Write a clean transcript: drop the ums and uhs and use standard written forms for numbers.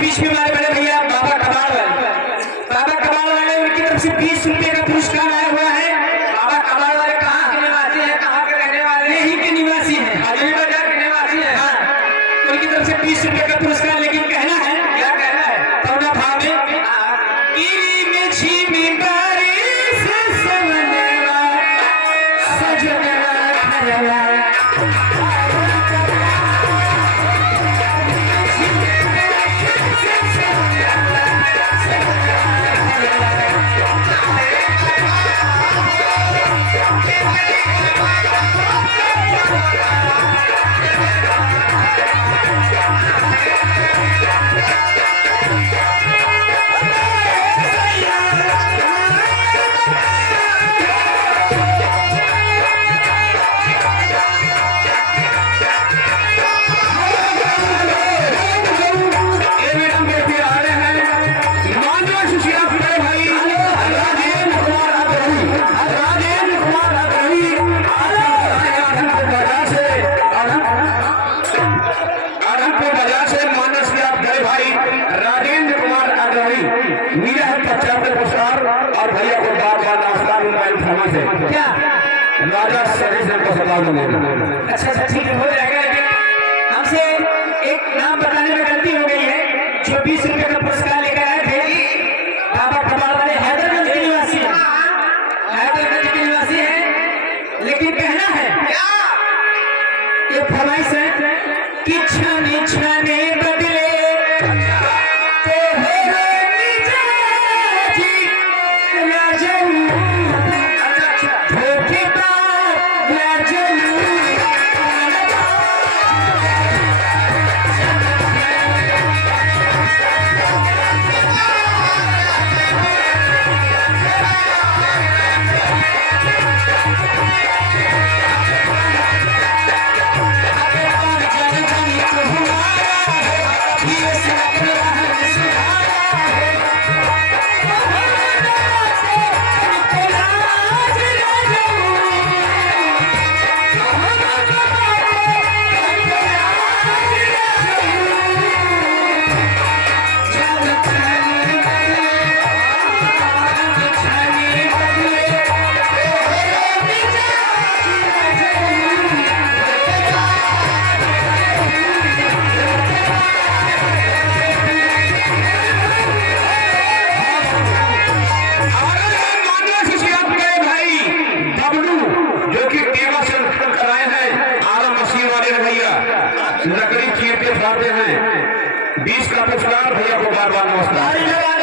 बीच में हमारे बड़े भैया बाबा कबाड़ वाले उनकी तरफ से 20 रुपए का पुरस्कार आया हुआ है। बाबा कबाड़ वाले कहाँ के निवासी हैं, कहाँ के रहने वाले, यहीं के निवासी हैं, हाजीर बाजार के निवासी हैं। हाँ, उनकी तरफ से 20 रुपए का पुरस्कार। लेकिन कहना है, क्या कहना है, कौना भाव में मिला है 50 पुरस्कार और भैया को बार बार नमस्कार फेमस है क्या राजा सर को सलाम मिलेगा। अच्छा ठीक है, हो जाएगा। लेकिन हमसे एक नाम बताने में गलती हो गई है। जो 20 रुपए का पुरस्कार लेकर आए थे बाबा कबाड़ वाले हैदराबाद के निवासी हैं, हैदराबाद के निवासी हैं। लेकिन कहना है ये फरमाइश है कि छाने छाने बदले लकड़ी चीर के फाड़ते हैं। 20 का पुरस्कार भैया को बार बार नमस्कार।